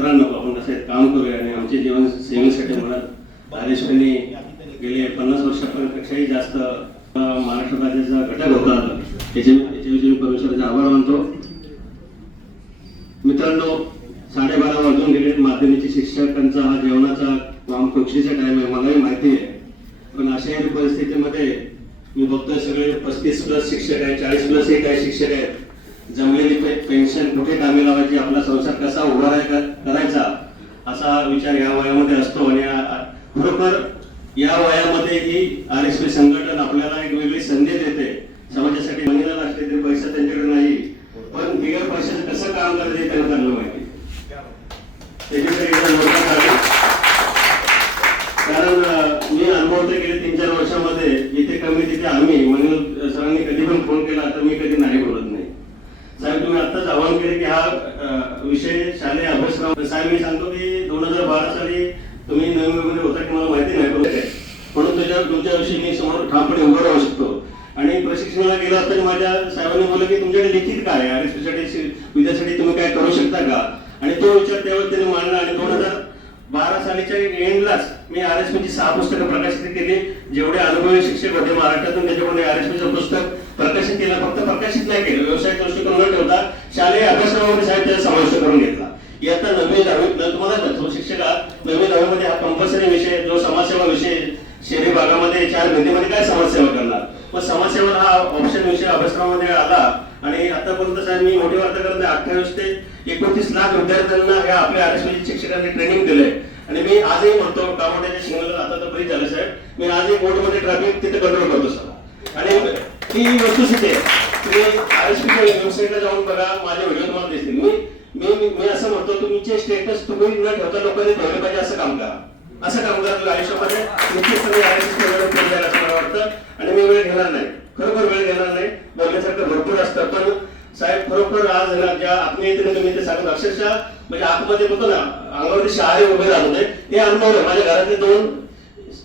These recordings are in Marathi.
तक्रार नको, आपण कसं काम करूया आणि आमचे जीवन सेवेसाठी म्हणत आदेशपणे गेले 50 वर्षापेक्षाही जास्त महाराष्ट्र राज्याचा घटक होता याच्याविषयी परमेश्वराचे आभार मानतो. मित्रांनो, 12:30 वाजून गेले. माध्यमिक शिक्षकांचा हा जेवणाचा कक्षीचा टाइम आहे, मलाही माहिती आहे. पण अशा परिस्थितीमध्ये मी बघतोय सगळे 35+ शिक्षक आहेत, 40+ एक काही शिक्षक आहेत. जमलेली पेन्शन कुठे कामी लावायची, आपला संसार कसा उभा करायचा असा विचार या वयामध्ये असतो. आणि खरोखर या वयामध्ये ही RSP संघटन आपल्याला एक वेगळी संधी देते. समाजासाठी महिन्याला असले तरी पैसा त्यांच्याकडे नाही, पण बिगर पैशाचं कसं काम करायचं त्यांना चांगलं माहिती. कारण मी अनुभवते गेले 3-4 वर्षामध्ये जिथे कमी तिथे आम्ही म्हणून सरांनी कधी पण फोन केला तर मी कधी नाही बोलत नाही. साहेब, तुम्ही आत्ताच आवाहन केले की हा विषय शालेय अभ्यासक्रम. साहेब, मी सांगतो की 2012 साली तुम्ही नवी मुंबईमध्ये होता की मला माहिती नाही, म्हणून तुमच्याविषयी मी समोर ठामपणे उभं राहू शकतो. आणि प्रशिक्षणाला गेला असताना माझ्या साहेबांनी बोललं की तुमच्याकडे लिखित काय आहे, RSP साठी विद्यार्थ्यासाठी तुम्ही काय करू शकता का. आणि तो विचार त्यावेळी त्यांनी मांडला. आणि 2012 सालीच्या एंडलाच मी RSP ची 6 पुस्तकं प्रकाशित केली. जेवढे अनुभवी शिक्षक होते महाराष्ट्रातून त्याच्याकडून RSP पुस्तक प्रकाशित केलं. फक्त प्रकाशित नाही केलं, व्यवसाय दृष्टिकोन न ठेवता शालेय अभ्यासक्रमामध्ये साहेब त्याचा समावेश करून घेतला. इयत्ता 9वी-10वी तुम्हाला शिक्षकात 9वी-10वी हा कंपल्सरी विषय जो समाजसेवा विषय, शहरी भागामध्ये 4 भिंतीमध्ये काय समाजसेवा करणार, मग समाजसेवा हा ऑप्शन विषय अभ्यासक्रमामध्ये आला. आणि आतापर्यंत साहेब मी मोठी वार्ता करत 28 ते 29 लाख विद्यार्थ्यांना ह्या आपल्या RSP शिक्षकांनी ट्रेनिंग दिलंय. आणि मी आजही म्हणतो, कामोड्याच्या सिग्नल आता तर ब्रिज झालं साहेब, मी आजही बोर्डमध्ये ट्रॅफिक तिथे कंट्रोल करतो सर. आणि ती वस्तुस्थिती आहे. तुम्ही RSP वेबसाईटला जाऊन बघा, माझे व्हिडिओ तुम्हाला दिसतील. मी असं म्हणतो, तुमचे स्टेटस तुम्ही न ठेवता लोकांनी ठेवले पाहिजे असं काम करा. असं काम करा आयुष्यामध्ये निश्चितपणे RSP जायला असं मला वाटतं. आणि मी वेळ घेणार नाही, खरोखर वेळ घेणार नाही. बोलण्यासारखं भरपूर असतं. पण साहेब, खरोखर आज ज्या आत्मीयतेने तुम्ही ते सांगत, अक्षरशः म्हणजे आतमध्ये बघतो ना, अंगावरती शहारे उभे राहत होते. हे अनुभव माझ्या घरातले 2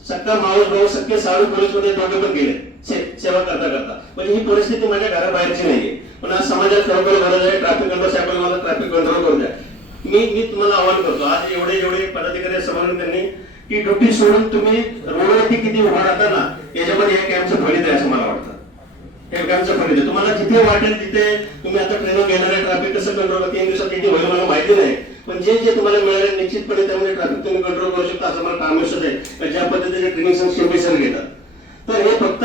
सक्का मावस भाऊ सख्खे साडू पोलीसमध्ये दोघे पण गेले सेवा करता करता. म्हणजे ही परिस्थिती माझ्या घराबाहेरची नाहीये. पण आज समाजात खरोखर गरज आहे. ट्रॅफिक कंट्रोल साहेब मला ट्रॅफिक कंट्रोल करू द्या. मी तुम्हाला आवाहन करतो, आज एवढे पदाधिकारी समोरून त्यांनी की ड्युटी सोडून तुम्ही रोडवरती किती उभा राहता ना, याच्यामध्ये हे कॅम्पचं फलित आहे असं मला वाटतं. हे कॅम्पचं फलित आहे. तुम्हाला जिथे वाटेल तिथे तुम्ही आता ट्रेनिंग घेणार आहे. ट्रॅफिक कसं कंट्रोल 3 दिवसात किती होईल मला माहिती नाही, पण जे तुम्हाला मिळाले निश्चितपणे त्यामध्ये ट्रॅफिक तुम्ही कंट्रोल करू शकता असं मला काम आहे. ज्या पद्धतीचे ट्रेनिंग संस्था घेतात, तर हे फक्त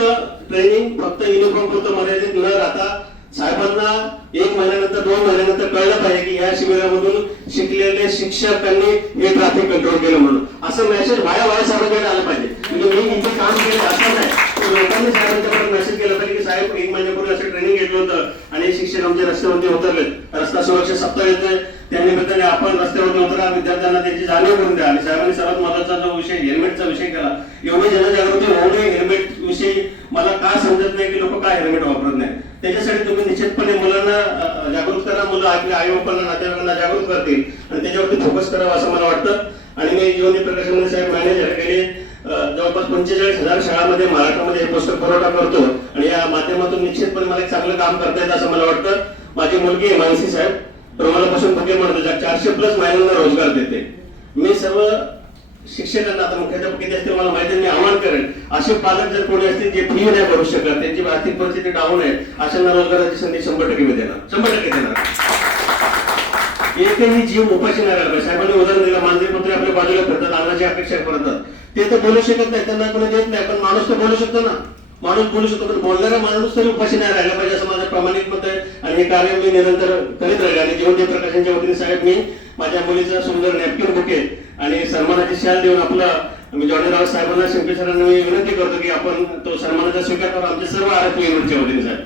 ट्रेनिंग फक्त युनिफॉर्म पुरतं मर्यादित न राहता साहेबांना 1 महिन्यानंतर 2 महिन्यानंतर कळलं पाहिजे की या शिबिरामधून शिकलेले शिक्षकांनी हे ट्रॅफिक कंट्रोल केलं म्हणून असं मेसेज वाया साहेबांकडे आलं पाहिजे. म्हणजे मी इथे काम केलं असं नाही, लोकांनी साहेबांच्याकडे मेसेज केला पाहिजे की साहेब 1 महिन्यापूर्वी असं ट्रेनिंग घेतलं होतं आणि शिक्षक आमच्या रस्त्यावरती उतरले. रस्ता सुरक्षा सप्ताह येतोय, त्यानिमित्ताने आपण रस्त्यावरती उतरा, विद्यार्थ्यांना त्याची जाणीव करून द्या. आणि साहेबांनी सर्वात महत्वाचा जो विषय हेल्मेटचा विषय केला. एवढी जनजागृती होऊ नये हेल्मेट विषयी, मला का समजत नाही की लोक काय हेल्मेट वापरत नाही. त्याच्यासाठी तुम्ही निश्चितपणे मुलांना जागृत करा, मुलं आपल्या आई बापांना नातेवाईकांना जागृत करतील आणि त्याच्यावरती फोकस करावं असं मला वाटतं. आणि मी जीवनी प्रकाशनमध्ये साहेब मॅनेजर गेले जवळपास 45,000 शाळांमध्ये महाराष्ट्रामध्ये हे पुस्तक पुरवठा करतो. आणि या माध्यमातून निश्चितपणे मला एक चांगलं काम करता येतं असं मला वाटतं. माझी मुलगी आहे मानसी साहेब, प्रमाणापासून बुके म्हणतो, 400+ महिलांना रोजगार देते. मी सर्व शिक्षकांना, आता मुख्याध्यापक किती असतील मला माहिती, मी आवाहन करेन, असे पालक जर कोणी असतील जे फी नाही भरू शकत, त्यांची आर्थिक परिस्थिती डाऊन आहे, अशांना रोजगाराची संधी 100% मी देणार, 100% देणार. एकही जीव उपाशी नाही राहिला. साहेबांनी उदाहरण दिलं, मांजरी पुत्री आपल्या बाजूला फिरतात, अन्नाची अपेक्षा करतात. ते तर बोलू शकत नाही, त्यांना कोणी देत नाही, पण माणूस तर बोलू शकतो ना, माणूस बोलू शकतो. पण बोलणारा माणूस तरी उपाशी नाही राहिला पाहिजे असं माझं प्रामाणिक मत आहे. आणि हे कार्य मी निरंतर करीत राहिले. आणि जीवन प्रकाशनच्या वतीने साहेब मी माझ्या मुलीचा सुंदर नॅपकिन बुके आणि सन्मानाची शाल देऊन मी जॉनी राव साहेबांना, शिंपे सरांना मी विनंती करतो की आपण तो सन्मानाचा स्वीकार करा आमच्या सर्व RSP युनिटच्या वतीने साहेब.